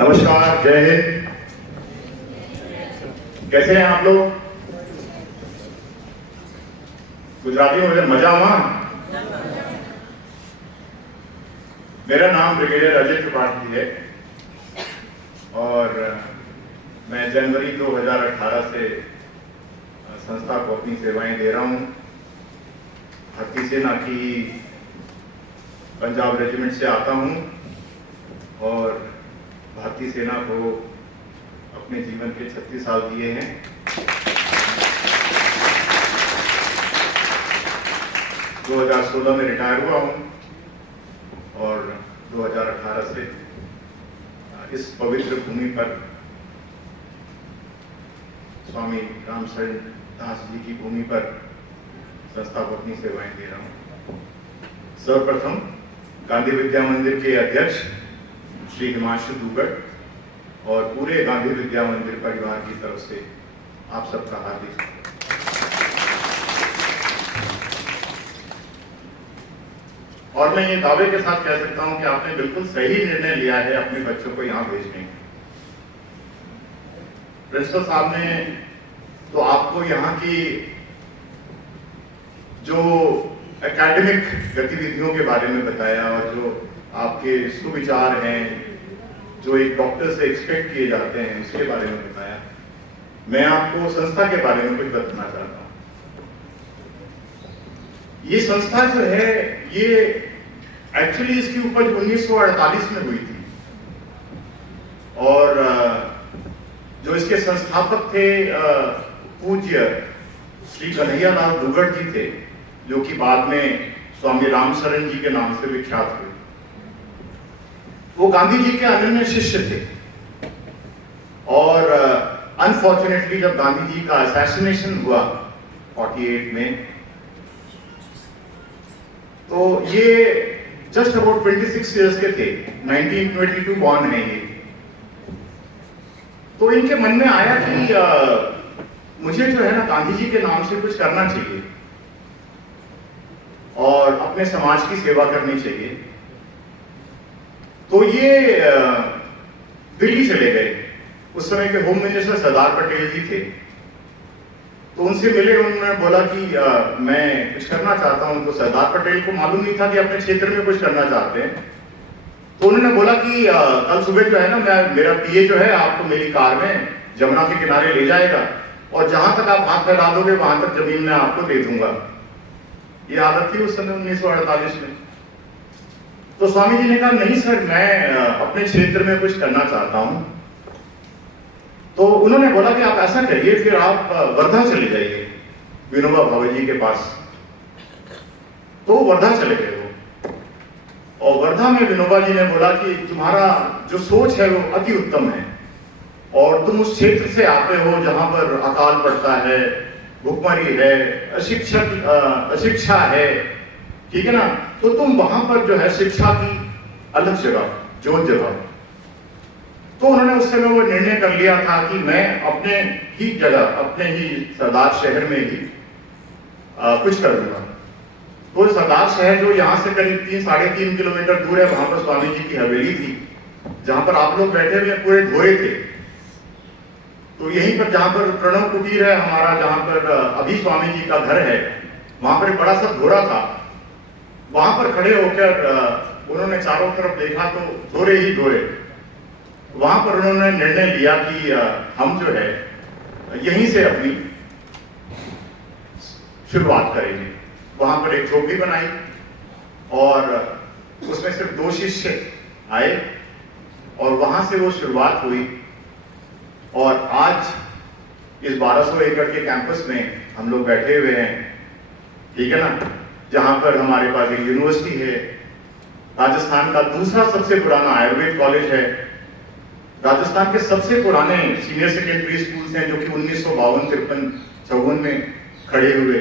नमस्कार, जय हिंद। कैसे हैं आप लोग? गुजराती में मजा हुआ? मेरा नाम ब्रिगेडियर अजय त्रिपाठी है और मैं जनवरी 2018 से संस्था को अपनी सेवाएं दे रहा हूं। भारतीय सेना की पंजाब रेजिमेंट से आता हूं और भारतीय सेना को अपने जीवन के 36 साल दिए हैं। दो 2016 में रिटायर हुआ हूं और 2018 से इस पवित्र भूमि पर स्वामी रामशरण दास जी की भूमि पर संस्था को अपनी सेवाएं दे रहा हूं। सर्वप्रथम गांधी विद्या मंदिर के अध्यक्ष श्री हिमांशु दुग्गड़ और पूरे गांधी विद्या मंदिर परिवार की तरफ से आप सबका हार्दिक और मैं ये दावे के साथ कह सकता हूं कि आपने बिल्कुल सही निर्णय लिया है अपने बच्चों को यहां भेजने का। प्रिंसिपल साहब ने तो आपको यहाँ की जो एकेडमिक गतिविधियों के बारे में बताया और जो आपके सुविचार हैं, जो एक डॉक्टर से एक्सपेक्ट किए जाते हैं, उसके बारे में बताया। मैं आपको संस्था के बारे में कुछ बताना चाहता हूँ। ये संस्था जो है, ये एक्चुअली इसकी उपज 1948 में हुई थी और जो इसके संस्थापक थे पूज्य श्री कन्हैयालाल दुग्गड़ जी थे, जो कि बाद में स्वामी रामशरण जी के नाम से विख्यात हुए। वो गांधी जी के अनन्य शिष्य थे और अनफॉर्चुनेटली जब गांधी जी का असैसिनेशन हुआ 48 में, तो ये जस्ट अबाउट 26 इयर्स के थे। 1922 बॉर्न है ये। तो इनके मन में आया कि मुझे जो है ना गांधी जी के नाम से कुछ करना चाहिए और अपने समाज की सेवा करनी चाहिए। तो ये दिल्ली चले गए। उस समय के होम मिनिस्टर सरदार पटेल जी थे, तो उनसे मिले। उन्होंने बोला कि मैं कुछ करना चाहता हूं। तो सरदार पटेल को मालूम नहीं था कि अपने क्षेत्र में कुछ करना चाहते हैं। तो उन्होंने बोला कि कल सुबह जो है ना, मेरा पीए जो है आपको मेरी कार में जमुना के किनारे ले जाएगा और जहां तक आप हाथ फैला दोगे वहां तक जमीन मैं आपको दे दूंगा। ये आदत थी उस समय 1948 में। तो स्वामी जी ने कहा नहीं सर, मैं अपने क्षेत्र में कुछ करना चाहता हूं। तो उन्होंने बोला कि आप ऐसा करिए, फिर आप वर्धा चले जाइए विनोबा भावे जी के पास। तो वर्धा चले गए वो, और वर्धा में विनोबा जी ने बोला कि तुम्हारा जो सोच है वो अति उत्तम है और तुम उस क्षेत्र से आते हो जहां पर अकाल पड़ता है, भुखमरी है, अशिक्षा है, ठीक है ना। तो तुम वहां पर जो है शिक्षा की अलग जगह, जोत जगह। तो उन्होंने उस समय वो निर्णय कर लिया था कि मैं अपने ही जगह, अपने ही सरदार शहर में ही कुछ करूंगा। तो सरदार शहर जो यहाँ से करीब 3-3.5 किलोमीटर दूर है, वहां पर स्वामी जी की हवेली थी, जहां पर आप लोग बैठे हुए पूरे ढोए थे। तो यहीं पर जहां पर प्रणव कुटीर है हमारा, जहां पर अभी स्वामी जी का घर है, वहां पर एक बड़ा सा घोड़ा था। वहां पर खड़े होकर उन्होंने चारों तरफ देखा तो घोड़े ही घोड़े। वहां पर उन्होंने निर्णय लिया कि हम जो है यहीं से अपनी शुरुआत करेंगे। वहां पर एक झोपड़ी बनाई और उसमें सिर्फ 2 शिष्य आए और वहां से वो शुरुआत हुई। और आज इस 1200 एकड़ के कैंपस में हम लोग बैठे हुए हैं, ठीक है ना, जहां पर हमारे पास एक यूनिवर्सिटी है। राजस्थान का दूसरा सबसे पुराना आयुर्वेद कॉलेज है। राजस्थान के सबसे पुराने सीनियर सेकेंडरी स्कूल्स हैं, जो कि 1952, 53, 54 में खड़े हुए।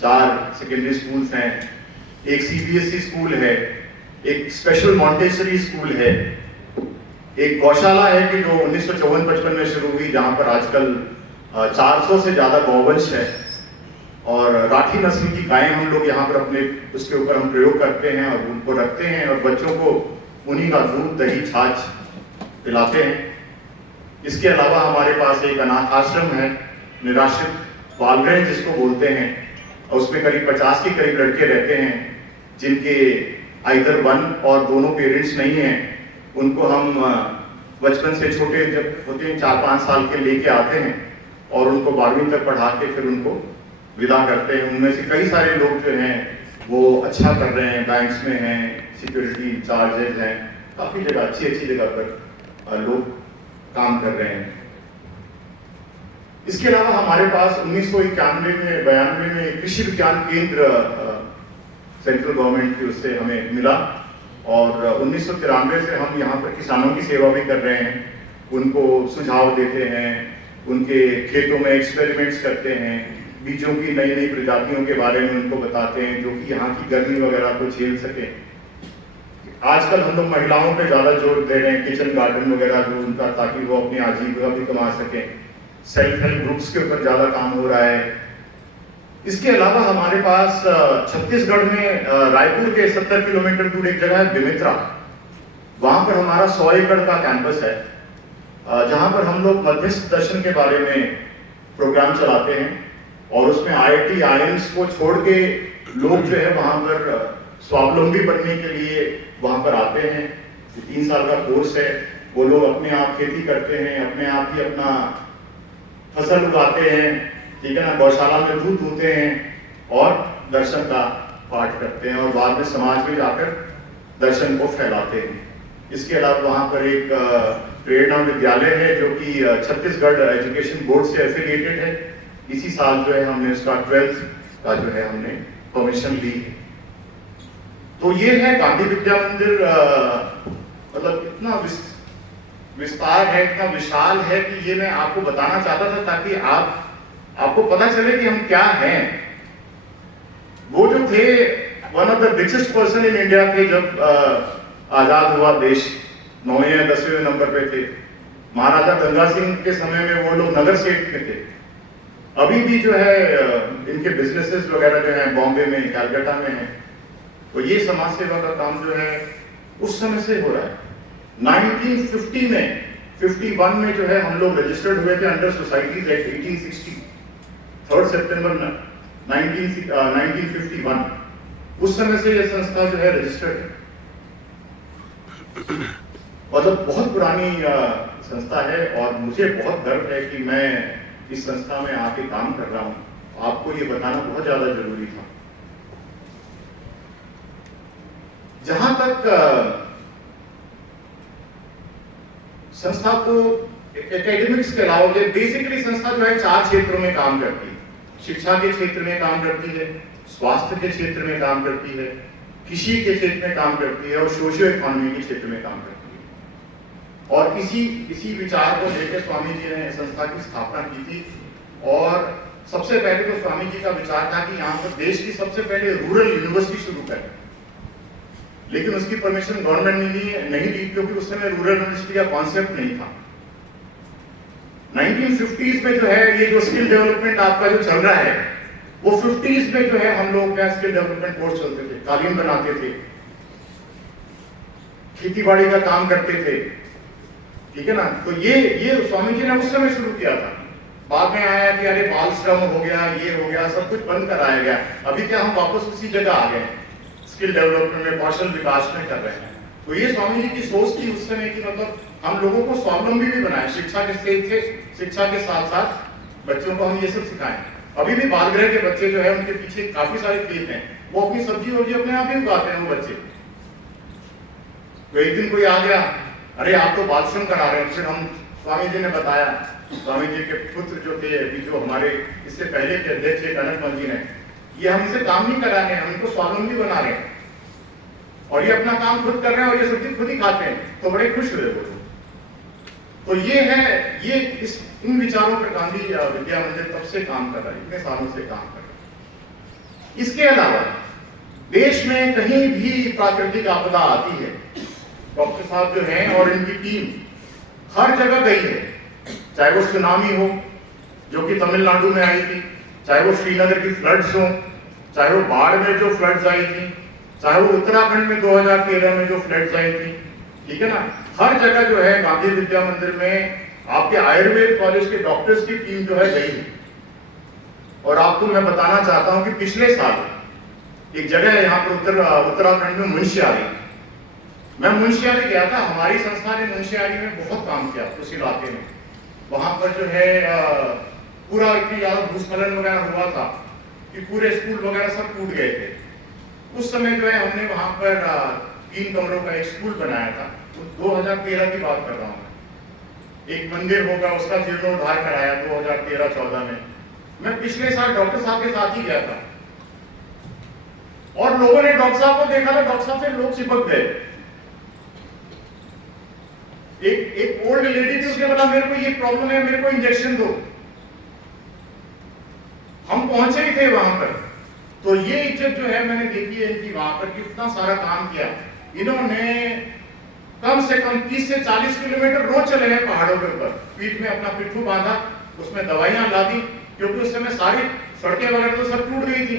4 सेकेंडरी स्कूल्स हैं, एक सीबीएसई स्कूल है, एक स्पेशल मॉन्टेसरी स्कूल है, एक गौशाला है कि जो 1954-55 में शुरू हुई, जहां पर आजकल 400 से ज्यादा गौवंश है और राठी नस्ल की गायें हम लोग यहाँ पर अपने उसके ऊपर हम प्रयोग करते हैं और उनको रखते हैं और बच्चों को उन्हीं का दूध, दही, छाछ पिलाते हैं। इसके अलावा हमारे पास एक अनाथ आश्रम है, निराश्रित बालगृह जिसको बोलते हैं, और उसमें करीब 50 के करीब लड़के रहते हैं जिनके आइदर वन और दोनों पेरेंट्स नहीं हैं। उनको हम बचपन से छोटे जब होते हैं 4-5 साल के लेके आते हैं और उनको 12वीं तक पढ़ा के फिर उनको विदा करते हैं। उनमें से कई सारे लोग जो हैं वो अच्छा कर रहे हैं, बैंक्स में हैं, सिक्योरिटी इंचार्जेज हैं, काफ़ी जगह अच्छी जगह पर लोग काम कर रहे हैं। इसके अलावा हमारे पास 1991 में कृषि विज्ञान केंद्र सेंट्रल गवर्नमेंट की उससे हमें मिला, और 1993 से हम यहाँ पर किसानों की सेवा भी कर रहे हैं। उनको सुझाव देते हैं, उनके खेतों में एक्सपेरिमेंट्स करते हैं, बीजों की नई नई प्रजातियों के बारे में उनको बताते हैं जो कि यहाँ की गर्मी वगैरह को झेल सके। आजकल हम लोग महिलाओं पे ज़्यादा जोर दे रहे हैं, किचन गार्डन वगैरह जो उनका, ताकि वो अपनी आजीविका भी कमा सकें। सेल्फ हेल्प ग्रुप्स के ऊपर ज़्यादा काम हो रहा है। इसके अलावा हमारे पास छत्तीसगढ़ में रायपुर के 70 किलोमीटर दूर एक जगह है बेमेतरा, वहाँ पर हमारा 100 एकड़ का कैंपस है, जहाँ पर हम लोग मध्यस्थ दर्शन के बारे में प्रोग्राम चलाते हैं, और उसमें IIT IIMs को छोड़ के लोग जो है वहाँ पर स्वावलंबी बनने के लिए वहाँ पर आते हैं। 3 साल का कोर्स है, वो लोग अपने आप खेती करते हैं, अपने आप ही अपना फसल उगाते हैं, ठीक है ना, गौशाला में दूध दूहते हैं और दर्शन का पाठ करते हैं, और बाद में समाज में जाकर दर्शन को फैलाते हैं। इसके अलावा वहाँ पर एक प्रेरणा विद्यालय है जो कि छत्तीसगढ़ एजुकेशन बोर्ड से एफिलिएटेड है। इसी साल जो है हमने उसका 12th का जो है हमने परमिशन ली है। तो ये है गांधी विद्या मंदिर। मतलब इतना विस्तार है, इतना विशाल है कि ये मैं आपको बताना चाहता था ताकि आपको पता चले कि हम क्या हैं। वो जो थे one of the richest person in India थे जब आजाद हुआ देश, 9वें या 10वें नंबर पे थे। महाराजा गंगा सिंह के समय में वो लोग नगर सेठ में थे। अभी भी जो है इनके बिजनेसेस वगैरह जो है बॉम्बे में, कलकत्ता में है। तो ये समाज सेवा का काम जो है उस समय से हो रहा है। 1950 में 51 में जो है हम लोग रजिस्टर्ड हुए थे अंडर सोसाइटीज एक्ट 1860, 3 सितंबर 1951। उस समय से ये संस्था जो है रजिस्टर्ड है। मतलब बहुत पुरानी संस्था है, और मुझे बहुत गर्व है कि मैं इस संस्था में आके काम कर रहा हूँ। आपको ये बताना बहुत ज्यादा जरूरी था। जहां तक संस्था को एकेडमिक्स के अलावा, बेसिकली संस्था जो है 4 क्षेत्रों में काम करती है। शिक्षा के क्षेत्र में काम करती है, स्वास्थ्य के क्षेत्र में काम करती है, कृषि के क्षेत्र में काम करती है, और सोशियो इकोनॉमी के क्षेत्र में काम करती है। और इसी विचार को लेकर स्वामी जी ने संस्था की स्थापना की थी। और सबसे पहले तो स्वामी जी का विचार था कि यहाँ पर देश की सबसे पहले रूरल यूनिवर्सिटी शुरू करें, लेकिन उसकी परमिशन गवर्नमेंट ने नहीं दी, क्योंकि उस समय रूरल यूनिवर्सिटी का कॉन्सेप्ट नहीं था। 1950s में जो है ये जो स्किल डेवलपमेंट आपका जो चल रहा है, वो 50s में जो है हम लोग क्या स्किल डेवलपमेंट कोर्स चलते थे, कालीन बनाते थे, खेती बाड़ी का काम करते थे, ठीक है ना। तो ये स्वामी जी ने उस समय शुरू किया था। बाद में आया कि अरे बाल श्रम हो गया, ये हो गया, सब कुछ बंद कराया गया। अभी क्या हम वापस उसी जगह आ गए, स्किल डेवलपमेंट में, कौशल विकास में कर रहे हैं। तो ये स्वामी जी की सोच थी उस समय की, मतलब हम लोगों को स्वावलंबी भी बनाए, शिक्षा के साथ साथ बच्चों को हम ये सब सिखाएं। अभी भी बाल गृह के बच्चे जो है उनके पीछे काफी सारे खेत हैं, वो अपनी सब्जी वब्जी अपने आप ही उगाते हैं वो बच्चे। तो एक दिन कोई आ गया, अरे आप तो बाल श्रम करा रहे हैं। फिर हम स्वामी जी ने बताया, स्वामी जी के पुत्र जो थे अभी, जो हमारे इससे पहले के अध्यक्ष थे कनक जी ने, ये हमसे काम नहीं करा रहे हैं, हम इनको स्वावलंबी बना रहे हैं, और ये अपना काम खुद कर रहे हैं, और ये सब्जी खुद ही खाते हैं। तो बड़े खुश हुए वो। तो ये है, ये इन विचारों पर गांधी विद्या मंदिर तब से काम कर रहा है, इतने सालों से काम कर रहा है। इसके अलावा देश में कहीं भी प्राकृतिक आपदा आती है, डॉक्टर साहब जो हैं और इनकी टीम हर जगह गई है। चाहे वो सुनामी हो जो कि तमिलनाडु में आई थी, चाहे वो श्रीनगर की फ्लड्स हो, चाहे वो बाढ़ में जो फ्लड्स आई थी, चाहे वो उत्तराखंड में 2013 में जो फ्लड्स आई थी, ठीक है ना। हर जगह जो है गांधी विद्या मंदिर में आपके आयुर्वेद कॉलेज के डॉक्टर्स की टीम जो है गई है। और आपको मैं बताना चाहता हूं कि पिछले साल एक जगह है यहाँ पर उत्तराखंड में मुंशियारी, मैं मुंशियारी गया था। हमारी संस्था ने मुंशियारी में बहुत काम किया उस इलाके में। वहां पर जो है पूरा इतनी ज्यादा भूस्खलन वगैरह हुआ था कि पूरे स्कूल वगैरह सब टूट गए थे। उस समय जो है हमने वहां पर 3 कमरों का एक स्कूल बनाया था। 2013 की बात कर रहा हूँ। एक मंदिर होगा उसका जीर्णोद्धार कराया 2013-14 में। मैं पिछले साल डॉक्टर साहब के साथ ही गया था और लोगों ने डॉक्टर साहब को देखा था, डॉक्टर साहब से लोग चिपक गए। एक ओल्ड लेडी थी, उसने बोला मेरे को ये प्रॉब्लम है, मेरे को इंजेक्शन दो। हम पहुंचे ही थे वहां पर, तो ये इज्जत जो है मैंने देखी है इनकी। वहां पर कितना सारा काम किया इन्होंने। कम से कम 30 से 40 किलोमीटर रोज चले गए पहाड़ों के ऊपर, पीठ में अपना पिट्ठू बांधा, उसमें दवाइयां ला दी, क्योंकि उस समय सारी सड़कें वगैरह तो सब टूट गई थी।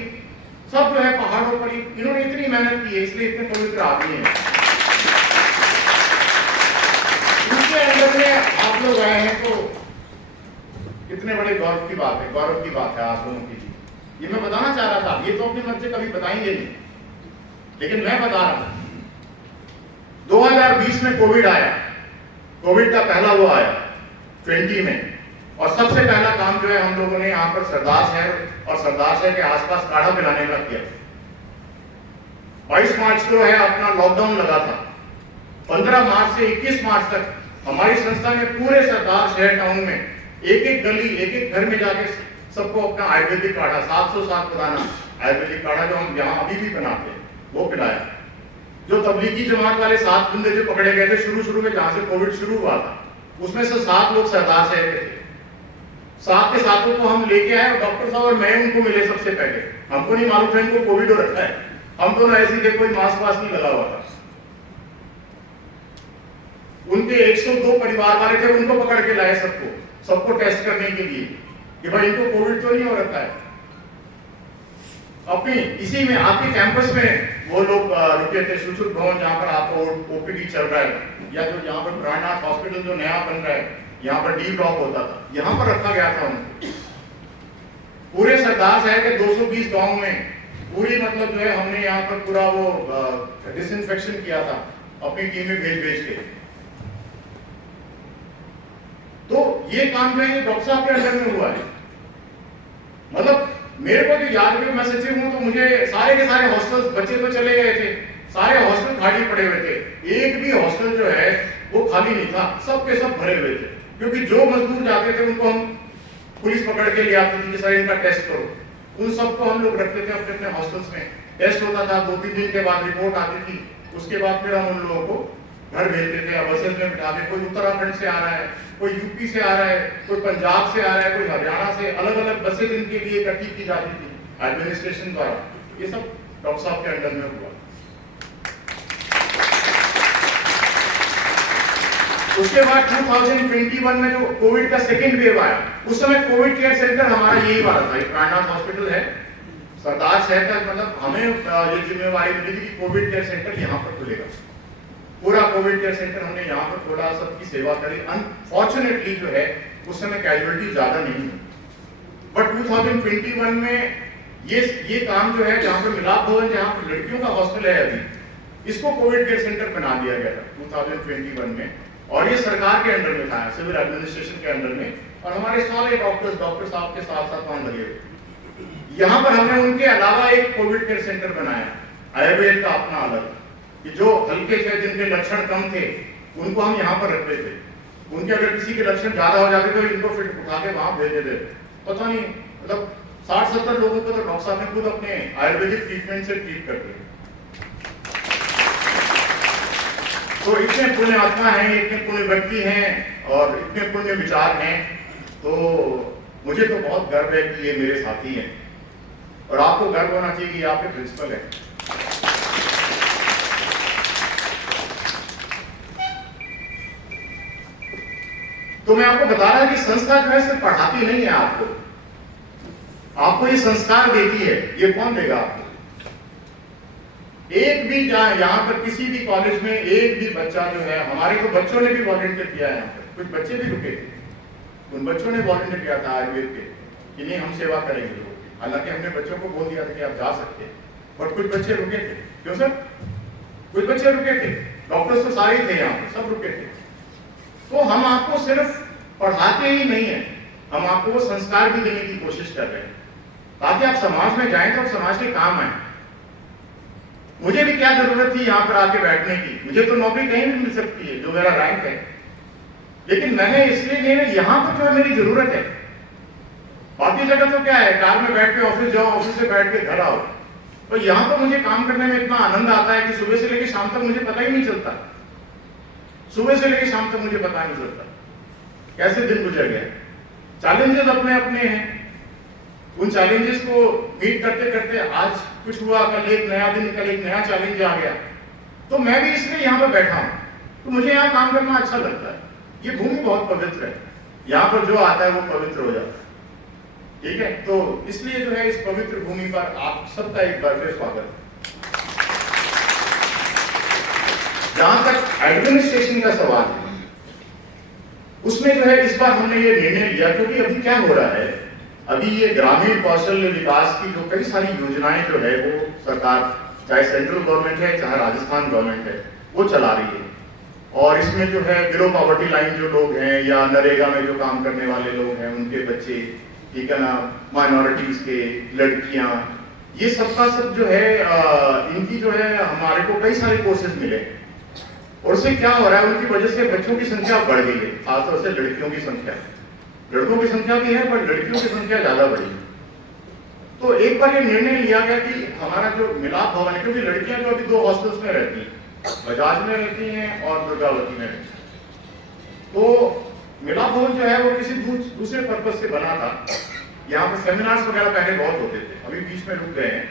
सब जो है पहाड़ों पर इन्होंने इतनी मेहनत की है, इसलिए इतने पवित्र आदमी हैं। उसके अंदर में आप लोग आए हैं तो कितने बड़े गौरव की बात है, गौरव की बात है आप लोगों की। ये मैं बताना चाह रहा था। ये तो अपने मन से कभी बताएंगे नहीं, लेकिन मैं बता रहा हूं। 2020 में कोविड आया, कोविड का पहला वो आया 20 में, और सबसे पहला काम जो है हम लोगों ने यहाँ पर सरदार शहर और सरदार शहर के आसपास काढ़ा पिलाने का किया। 22 मार्च को है अपना लॉकडाउन लगा था। 15 मार्च से 21 मार्च तक हमारी संस्था ने पूरे सरदार शहर टाउन में एक एक गली, एक एक घर में जाके सबको अपना आयुर्वेदिक काढ़ा, 700 साल पुराना आयुर्वेदिक काढ़ा जो हम यहाँ अभी भी बनाते हैं, वो पिलाया। जो तबलीगी जमात वाले 7 बंदे जो पकड़े गए थे शुरू में, जहां से कोविड शुरू हुआ था, उसमें से 7 लोग सरदार शहर के थे। 7 के 7 को हम लेके आए और डॉक्टर साहब और मैं उनको मिले सबसे पहले। हमको नहीं मालूम था इनको कोविड हो रखा है, हम दोनों ऐसे थे, कोई मास्क वास्क नहीं लगा हुआ था। उनके 102 परिवार वाले थे, उनको पकड़ के लाए सबको टेस्ट करने के लिए कि भाई इनको कोविड तो नहीं हो रखा है। अपनी इसी में आपके कैंपस में वो लोग रुके थे, सुश्रुत भवन जहाँ पर आपका ओपीडी चल रहा है, या जो यहाँ पर प्राणनाथ हॉस्पिटल जो नया बन रहा है, यहाँ पर डी ब्लॉक होता था, यहाँ पर रखा गया था उनको। पूरे सरदार शहर के 220 गांव में पूरी मतलब जो है हमने यहाँ पर पूरा वो डिसइंफेक्शन किया था अपनी टीम में भेज के। तो ये काम जो है डॉक्टर साहब के अंडर में हुआ है। मतलब मेरे को तो याद है, मैं सचिव हूं तो मुझे सारे के सारे हॉस्टल्स, बच्चे तो चले गए थे, सारे हॉस्टल खाली पड़े हुए थे। एक भी हॉस्टल जो है वो खाली नहीं था, सब के सब भरे हुए थे। क्योंकि जो मजदूर जाते थे उनको हम पुलिस पकड़ के ले आती थी कि सर इनका टेस्ट करो। उन सबको हम लोग रखते थे अपने अपने हॉस्टल्स में, टेस्ट होता था, 2-3 दिन के बाद रिपोर्ट आती थी। उसके बाद फिर हम उन लोगों को घर भेजते थे, बसेस में बिठा के। कोई उत्तराखंड से आ रहा है, कोई यूपी से आ रहा है, कोई पंजाब से आ रहा है, कोई हरियाणा से, अलग अलग बसेस इनके लिए इकट्ठी की जाती थी एडमिनिस्ट्रेशन द्वारा। ये सब डॉक्टर साहब के अंडर में हुआ। उसके बाद 2021 में जो कोविड का सेकेंड वेव आया, उस समय कोविड केयर सेंटर हमारा यही वाला था। प्राणनाथ हॉस्पिटल है सरदार शहर का, मतलब हमें ये जिम्मेवारी मिली थी कि कोविड केयर सेंटर यहाँ पर खुलेगा। पूरा कोविड केयर सेंटर हमने यहाँ पर थोड़ा सबकी सेवा करी। अनफॉर्चुनेटली जो है उस समय कैजुअलिटी ज्यादा नहीं हुई, बट 2021 में ये काम जो है, जहाँ पर मिलाप भवन, जहाँ पर लड़कियों का हॉस्टल है अभी, इसको कोविड केयर सेंटर बना दिया गया था 2021 में। और ये सरकार के अंडर में था, सिविल एडमिनिस्ट्रेशन के अंडर में, और हमारे सारे डॉक्टर साहब के साथ साथ वहां लगे हुए। यहाँ पर हमने उनके अलावा एक कोविड केयर सेंटर बनाया आयुर्वेद का अपना अलग, कि जो हल्के थे, जिनके लक्षण कम थे, उनको हम यहाँ पर रखते थे। उनके अगर किसी के लक्षण ज्यादा हो जाते तो इनको फिर उठा के वहां भेज देते। पता नहीं, मतलब 60-70 लोगों को तो डॉक्टर साहब ने खुद अपने आयुर्वेदिक ट्रीटमेंट से ट्रीट करते हैं। तो इतने पुण्य आत्मा हैं, इतने पुण्य व्यक्ति हैं और इतने पुण्य विचार हैं, तो मुझे तो बहुत गर्व है कि ये मेरे साथी हैं। और आपको गर्व होना चाहिए कि आपके प्रिंसिपल है। तो मैं आपको बता रहा कि संस्था जो है सिर्फ पढ़ाती नहीं है आपको ये संस्कार देती है। ये कौन देगा आपको? एक भी यहाँ पर किसी भी कॉलेज में एक भी बच्चा जो है, हमारे तो बच्चों ने भी वॉलंटियर किया है, यहाँ पर कुछ बच्चे भी रुके थे, उन बच्चों ने वॉलंटियर किया था आयुर्वेद के कि नहीं हम सेवा करेंगे लोगों की। हालांकि हमने बच्चों को बोल दिया था कि आप जा सकते हैं, बट कुछ बच्चे रुके थे। क्यों सर? कुछ बच्चे रुके थे, डॉक्टर्स तो सारे थे यहाँ पे, सब रुके थे। तो हम आपको सिर्फ पढ़ाते ही नहीं है, हम आपको वो संस्कार भी देने की कोशिश कर रहे हैं ताकि आप समाज में जाएं तो आप समाज के काम आए। मुझे भी क्या जरूरत थी यहाँ पर आके बैठने की, मुझे तो नौकरी कहीं भी मिल सकती है जो मेरा रैंक है, लेकिन मैंने इसलिए नहीं, यहाँ पर जो है मेरी जरूरत है। बाकी जगह तो क्या है, कार में बैठ के ऑफिस जाओ, ऑफिस से बैठ के घर आओ, तो यहाँ पर मुझे काम करने में इतना आनंद आता है कि सुबह से लेकर शाम तक मुझे पता ही नहीं चलता, सुबह से लेकर शाम तक मुझे पता नहीं चलता कैसे दिन गुजर गया। चैलेंजेस अपने अपने हैं, उन चैलेंजेस को मीट करते करते आज कुछ हुआ, कल एक नया दिन, कल एक नया चैलेंज आ गया। तो मैं भी इसलिए यहाँ पर बैठा हूँ, तो मुझे यहाँ काम करना अच्छा लगता है। ये भूमि बहुत पवित्र है, यहाँ पर जो आता है वो पवित्र हो जाता है, ठीक है। तो इसलिए जो है इस पवित्र भूमि पर आप सबका एक बार फिर स्वागत। जहां तक एडमिनिस्ट्रेशन का सवाल है, उसमें जो है इस बार हमने ये निर्णय लिया, क्योंकि अभी क्या हो रहा है, अभी ये ग्रामीण कौशल विकास की जो कई सारी योजनाएं जो है वो सरकार, चाहे सेंट्रल गवर्नमेंट है चाहे राजस्थान गवर्नमेंट है, वो चला रही है। और इसमें जो है बिलो पॉवर्टी लाइन जो लोग हैं या नरेगा में जो काम करने वाले लोग हैं, उनके बच्चे, ठीक है ना, माइनॉरिटीज के लड़कियां, ये सबका सब जो है इनकी जो है हमारे को कई सारे कोर्सेज मिले, और उससे क्या हो रहा है, उनकी वजह से बच्चों की संख्या बढ़ गई है, खासतौर से लड़कियों की संख्या। लड़कों की संख्या भी है पर लड़कियों की संख्या ज्यादा बढ़ी। तो एक बार ये निर्णय लिया गया कि हमारा जो मिलाप भवन है, क्योंकि लड़कियां जो अभी 2 हॉस्टल्स में रहती हैं, बजाज में रहती हैं और दुर्गावती में रहती हैं। तो मिलाप भवन जो है वो किसी दूसरे पर्पज से बना था। यहाँ पर सेमिनार्स वगैरह पहले बहुत होते थे, अभी बीच में रुक गए हैं।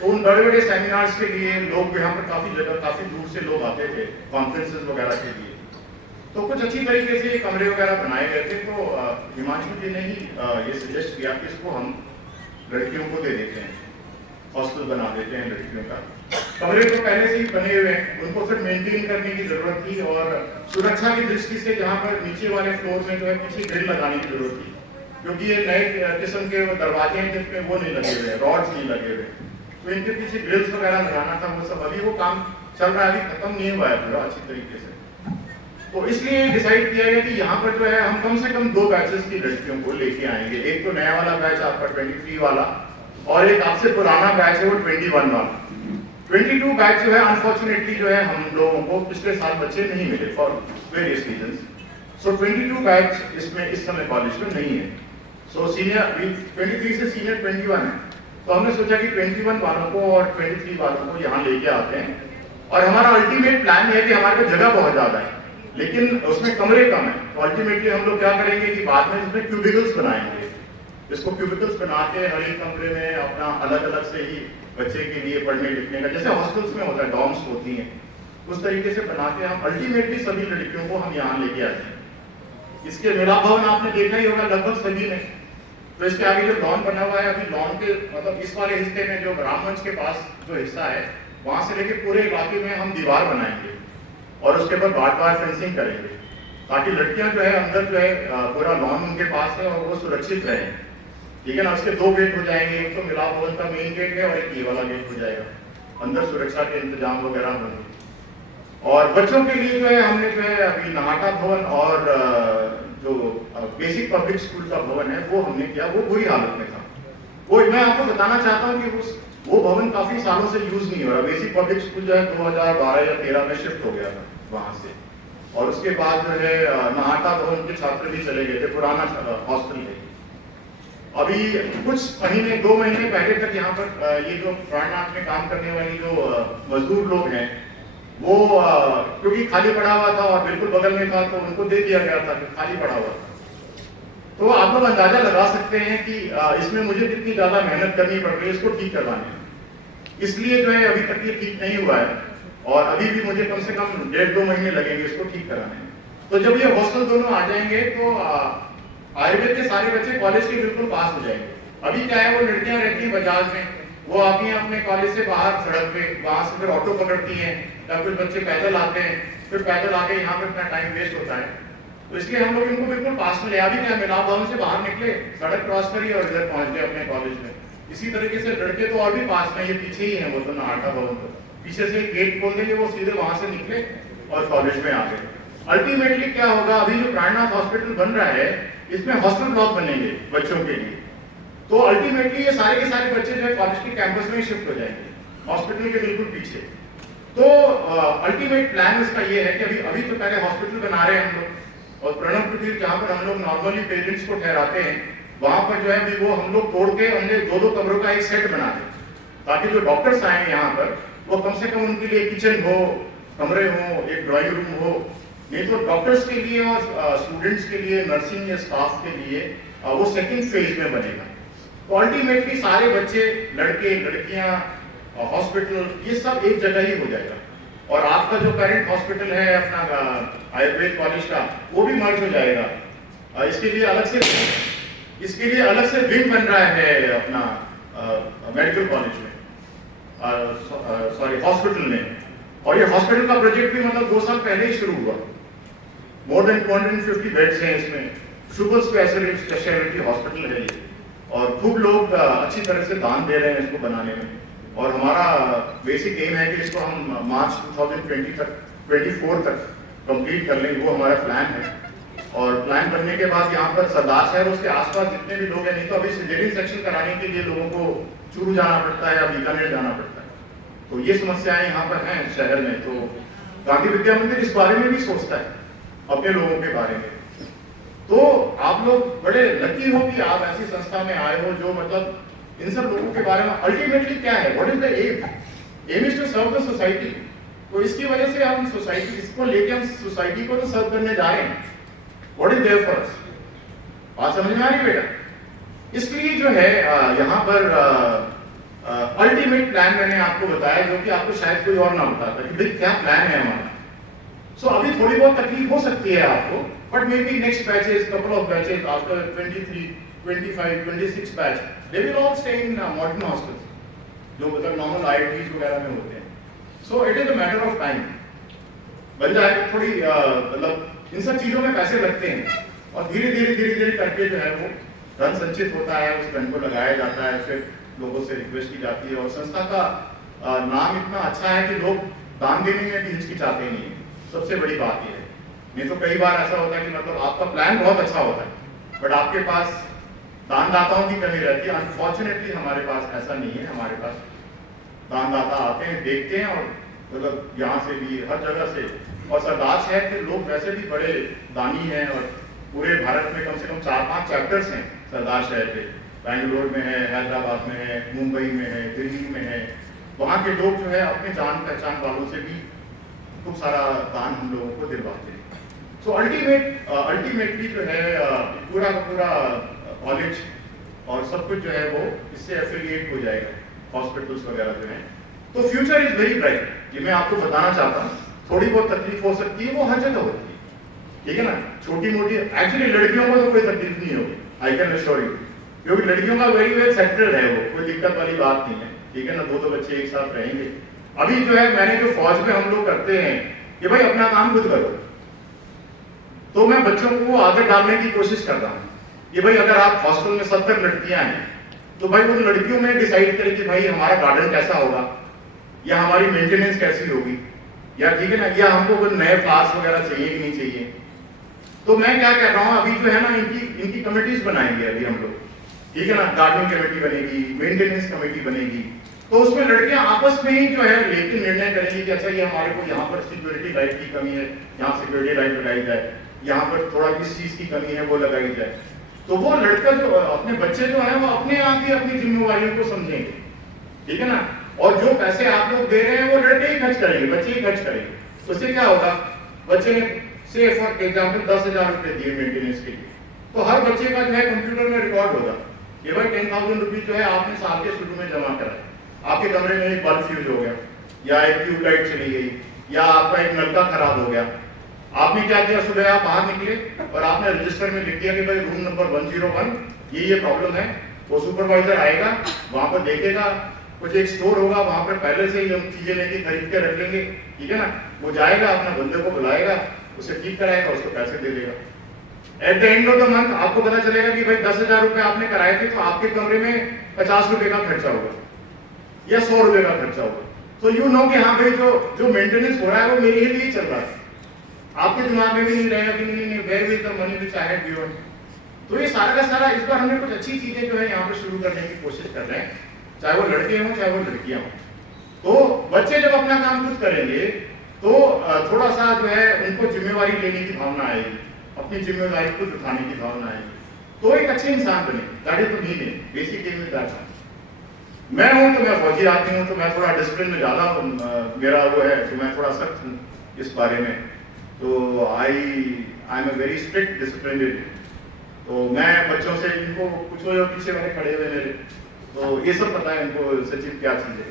तो उन बड़े बड़े सेमिनार्स के लिए लोग यहाँ पर काफी जगह, काफी दूर से लोग आते थे कॉन्फ्रेंसेस वगैरह के लिए। तो कुछ अच्छी तरीके से कमरे वगैरह बनाए गए थे। तो हिमांशु जी ने ही ये सजेस्ट किया कि इसको हम लड़कियों को दे देते हैं, हॉस्टल बना देते हैं लड़कियों का। कमरे तो पहले से ही बने हुए हैं, उनको सिर्फ मेंटेन करने की जरूरत थी, और सुरक्षा की दृष्टि से जहाँ पर नीचे वाले फ्लोर में जो है पीछे ग्रिल लगाने की जरूरत थी, क्योंकि ये नए किस्म के दरवाजे हैं जिसमें वो नहीं लगे हुए, रॉड्स नहीं लगे हुए, तो इनके पीछे ग्रिल्स वगैरह लगाना था। वो सब अभी वो काम चल रहा है, अभी खत्म नहीं हुआ है पूरा अच्छी तरीके से। तो इसलिए डिसाइड किया गया कि यहाँ पर जो है हम कम से कम 2 बैचेस की लड़कियों को लेके आएंगे। एक तो नया वाला बैच आपका 23 वाला, और एक आपसे पुराना बैच है वो 21 वाला। 22 बैच जो है अनफॉर्चुनेटली जो है हम लोगों को पिछले साल बच्चे नहीं मिले for various reasons. So 22 batch इसमें इस समय कॉलेज में नहीं है। सो सीनियर 23 से सीनियर 21 है। तो हमने सोचा कि 21 वालों को और 23 वालों को यहाँ लेके आते हैं, और हमारा अल्टीमेट प्लान है कि हमारे पास जगह बहुत ज्यादा है लेकिन उसमें कमरे कम है। तो अल्टीमेटली हम लोग क्या करेंगे कि बाद में इसमें क्यूबिकल्स बनाएंगे। इसको क्यूबिकल्स बना के हर एक कमरे में अपना अलग अलग से ही बच्चे के लिए पढ़ने लिखने का, जैसे हॉस्टल्स में होता है, डॉर्म्स होती हैं, उस तरीके से बना के हम अल्टीमेटली सभी लड़कियों को हम यहाँ लेके आते हैं। इसके मिलाप भवन आपने देखा ही होगा लगभग सभी ने। तो इसके आगे जो लॉन बना हुआ है, अभी लॉन के मतलब इस वाले हिस्से में जो राम मंच के पास जो हिस्सा है, वहां से लेके पूरे इलाके में हम दीवार बनाएंगे और उसके ऊपर बार फेंसिंग करेंगे, ताकि लड़कियां जो है अंदर जो है पूरा लॉन उनके पास है और वो सुरक्षित रहे, ठीक है ना। उसके 2 गेट हो जाएंगे, एक तो मिलाप भवन का मेन गेट है और एक ये वाला गेट हो जाएगा। अंदर सुरक्षा के इंतजाम वगैरह होंगे। और बच्चों के लिए जो है हमने जो है अभी नहाटा भवन और जो बेसिक पब्लिक स्कूल का भवन है वो हमने किया, वो बुरी हालत में था। वो मैं आपको बताना चाहता हूँ कि वो भवन काफी सालों से यूज नहीं हो रहा। बेसिक पब्लिक स्कूल जो है 2012 या 13 में शिफ्ट हो गया था वहां से, और उसके बाद जो है नहाटा भवन के छात्र भी चले गए थे, पुराना हॉस्टल है। अभी कुछ महीने 2 महीने पहले तक यहाँ पर ये जो प्राणनाथ में काम करने वाली जो मजदूर लोग हैं वो क्योंकि खाली पड़ा हुआ था और बिल्कुल बगल में था, तो उनको दे दिया गया था कि खाली पड़ा हुआ था। तो आप लोग अंदाजा लगा सकते हैं कि इसमें मुझे कितनी ज्यादा मेहनत करनी पड़ रही है इसको ठीक करवाने में। इसलिए जो है अभी तक ये ठीक नहीं हुआ है, और अभी भी मुझे कम से कम 1.5-2 महीने लगेंगे इसको ठीक कराने में। तो जब ये हॉस्टल दोनों आ जाएंगे तो आयुर्वेद के सारे बच्चे कॉलेज के बिल्कुल पास हो जाएंगे। अभी क्या है, वो लड़कियां रहती हैं बजाज में, वो आती हैं अपने कॉलेज से बाहर सड़क पे, वहां से फिर ऑटो पकड़ती हैं, या फिर बच्चे पैदल आते हैं, फिर पैदल आके यहाँ पे अपना टाइम वेस्ट होता है। तो इसलिए हम लोग इनको बिल्कुल पास में ले, अभी क्या मिला भवन से बाहर निकले, सड़क क्रॉस करी और इधर पहुंच गए अपने कॉलेज में। इसी तरीके से लड़के तो और भी पास में, ये पीछे ही है वो तो नाहटा भवन, तो पीछे से गेट खोल देंगे, वो सीधे वहां से निकले और कॉलेज में आ गए। अल्टीमेटली क्या होगा, अभी जो प्राणनाथ हॉस्पिटल बन रहा है इसमें हॉस्टल ब्लॉक बनेंगे बच्चों के लिए, तो अल्टीमेटली ये सारे के सारे बच्चे जो है कॉलेज के कैंपस में ही शिफ्ट हो जाएंगे हॉस्पिटल के बिल्कुल पीछे। तो अल्टीमेट प्लान इसका ये है कि अभी तो पहले हॉस्पिटल बना रहे हैं हम लोग, और प्रणब कुटीर जहाँ पर हम लोग नॉर्मली पेरेंट्स को ठहराते हैं वहां पर जो है वो हम लोग तोड़ के हमने 2-2 कमरों का एक सेट बना दें, ताकि जो डॉक्टर्स आए यहाँ पर वो कम से कम उनके लिए किचन हो, कमरे हो, एक ड्राइंग रूम हो। नहीं तो डॉक्टर्स के लिए और स्टूडेंट्स के लिए, नर्सिंग या स्टाफ के लिए वो सेकंड फेज में बनेगा। तो अल्टीमेटली सारे बच्चे, लड़के लड़कियां, हॉस्पिटल, ये सब एक जगह ही हो जाएगा। और आपका जो करंट हॉस्पिटल है अपना आयुर्वेद कॉलेज का, वो भी मर्ज हो जाएगा। इसके लिए अलग से विंग बन रहा है अपना मेडिकल कॉलेज में, सॉरी हॉस्पिटल में। और ये हॉस्पिटल का प्रोजेक्ट भी मतलब 2 साल पहले ही शुरू हुआ। मोर देन 250 बेड्स हैं इसमें, सुपर स्पेशलिटी हॉस्पिटल है ये, और खूब लोग अच्छी तरह से दान दे रहे हैं इसको बनाने में। और हमारा बेसिक एम है कि इसको हम मार्च 2024 तक कंप्लीट कर लें, वो हमारा प्लान है। और प्लान बनने के बाद यहाँ पर सरदार शहर उसके आसपास जितने भी लोग हैं, नहीं तो अभी सिजेरियन सेक्शन कराने के लिए लोगों को चूरू जाना पड़ता है या बीकानेर जाना पड़ता है, तो ये समस्याएं यहाँ पर हैं शहर में। तो गांधी विद्या मंदिर इस बारे में भी सोचता है, अपने लोगों के बारे में। तो आप लोग बड़े लकी हो कि आप ऐसी संस्था में आए हो जो मतलब इन सब लोगों के बारे में अल्टीमेटली क्या है, what is the aim is to serve the society. तो इसकी वजह से हम सोसाइटी, इसको लेके हम सोसाइटी को तो सर्व करने जा रहे हैं। What is there for us, बात समझ में आ रही बेटा? इसलिए जो है यहाँ पर अल्टीमेट प्लान मैंने आपको बताया, जो कि आपको शायद कोई और ना बताता कि भाई क्या प्लान है हमारा। सो अभी थोड़ी बहुत तकलीफ हो सकती है आपको, but may be next batches, couple of batches after 23, 25, 26 batch, they will all stay in modern hostels, जो मतलब नॉर्मल आईआईटीज वगैरह में होते हैं। So it is a matter of time, बन जाएगा। थोड़ी मतलब इन सब चीजों में पैसे लगते हैं, और धीरे धीरे करके जो है वो धन संचित होता है, उस धन को लगाया जाता है, फिर लोगों से रिक्वेस्ट की जाती है। और संस्था का नाम इतना अच्छा है कि लोग दान देने में भी हिचकिचाते नहीं है, सबसे बड़ी बात यह है। नहीं तो कई बार ऐसा होता है कि मतलब आपका प्लान बहुत अच्छा होता है, बट आपके पास दानदाताओं की कमी रहती है। अनफॉर्चुनेटली हमारे पास ऐसा नहीं है, हमारे पास दानदाता आते हैं, देखते हैं, और मतलब यहाँ से भी, हर जगह से। और सरदार शहर के लोग वैसे भी बड़े दानी हैं, और पूरे भारत में कम से कम 4-5 चैप्टर्स हैं सरदार शहर के। बेंगलोर में है, हैदराबाद में है, मुंबई में है, दिल्ली में है। वहाँ के लोग जो है अपने जान पहचान वालों से भी खूब सारा दान हम लोगों को दिलवाते हैं। सो अल्टीमेटली जो है पूरा का पूरा कॉलेज और सब कुछ जो है वो इससे एफिलिएट हो जाएगा, हॉस्पिटल्स वगैरह जो है। तो फ्यूचर इज वेरी ब्राइट, ये मैं आपको बताना चाहता हूँ। थोड़ी बहुत तकलीफ हो सकती है, वो हर जगह होती है, ठीक है ना, छोटी मोटी। एक्चुअली लड़कियों को तो कोई तकलीफ नहीं होगी, आई कैन अश्योर यू, क्योंकि लड़कियों का वेरी वेल सेटल्ड है, वो कोई दिक्कत वाली बात नहीं है, ठीक है ना। 2 बच्चे एक साथ रहेंगे। अभी जो है मैंने जो फौज में हम लोग करते हैं कि भाई अपना काम खुद करो, तो मैं बच्चों को आदत डालने की कोशिश कर रहा हूँ कि भाई अगर आप हॉस्टल में 70 लड़कियां हैं, तो भाई उन लड़कियों में डिसाइड करें कि भाई हमारा गार्डन कैसा होगा, या हमारी मेंटेनेंस कैसी होगी, या ठीक है ना, या हमको कोई नए फ्लावर्स वगैरह चाहिए कि नहीं चाहिए। तो मैं क्या कह रहा हूँ, अभी जो है ना इनकी कमिटीज बनाएंगे अभी हम लोग, ठीक है ना। गार्डनिंग कमेटी बनेगी, मेंटेनेंस कमेटी बनेगी, तो उसमें लड़कियां आपस में ही जो है लेकिन निर्णय करेंगी कि अच्छा ये हमारे को यहाँ पर सिक्योरिटी लाइट की कमी है, यहाँ सिक्योरिटी लाइट लगाई जाए, यहाँ पर थोड़ा किस चीज की कमी है वो लगाई जाए। तो वो लड़का जो अपने बच्चे जो है वो अपने आप ही अपनी जिम्मेवारियों को समझेंगे, ठीक है ना। और जो पैसे आप लोग दे रहे हैं वो लड़के ही खर्च करेंगे, बच्चे ही खर्च करेंगे। उससे क्या होगा, बच्चे ने से फॉर एग्जाम्पल 10,000 रुपए दिए मेंटेनेंस के लिए, तो हर बच्चे का जो है कंप्यूटर में रिकॉर्ड होगा कि भाई 10,000 रुपीज जो है आपने साल के शुरू में जमा करा, आपके कमरे में एक बल्ब फ्यूज हो गया, या एक ट्यूबलाइट चली गई, या आपका एक नलका खराब हो गया। आपने क्या किया, सुबह आप बाहर निकले और आपने रजिस्टर में लिख दिया कि भाई रूम नंबर 101 ये प्रॉब्लम है। वो सुपरवाइजर आएगा, वहां पर देखेगा, कुछ एक स्टोर होगा, वहां पर पहले से ही हम चीजें लेके खरीद के रख लेंगे, ठीक है ना। वो जाएगा, अपना बंदे को बुलाएगा, उसे ठीक कराएगा, उसको पैसे दे देगा। At the end of the month आपको पता चलेगा कि भाई 10,000 रुपए आपने कराए थे, तो आपके कमरे में 50 रुपए का खर्चा होगा या 100 रुपए का खर्चा होगा। तो यू नो कि हाँ भाई जो मेंटेनेंस हो रहा है वो मेरे ही लिए चल रहा है। आपके दिमाग में भी नहीं रहेगा कि नहीं where is the money which I had given. तो ये सारा का सारा, इस बार हमने कुछ अच्छी चीजें जो है यहाँ पर शुरू करने की कोशिश कर रहे हैं, चाहे वो लड़के हों चाहे वो लड़कियां हों। तो बच्चे जब अपना काम खुद करेंगे तो थोड़ा सा जो है उनको जिम्मेवारी लेने की भावना आएगी, अपनी जिम्मेदारी खुद उठाने की भावना आएगी, तो एक अच्छे इंसान बने। That is the meaning, basic aim is that. मैं हूं तो मैं फौजी आदमी हूं, तो मैं थोड़ा डिसिप्लिन में ज्यादा मेरा वो है, तो मैं थोड़ा सख्त हूं इस बारे में। तो I am a very strict disciplined. तो मैं बच्चों से, इनको कुछ जो पीछे वाले खड़े हुए मेरे, तो ये सब पता है इनको सचिन क्या चीज है,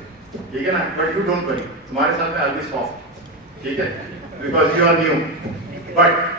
ठीक है ना। बट यू डोंट वरी, तुम्हारे साथ में आई बी सॉफ्ट, ठीक है, because you are new. But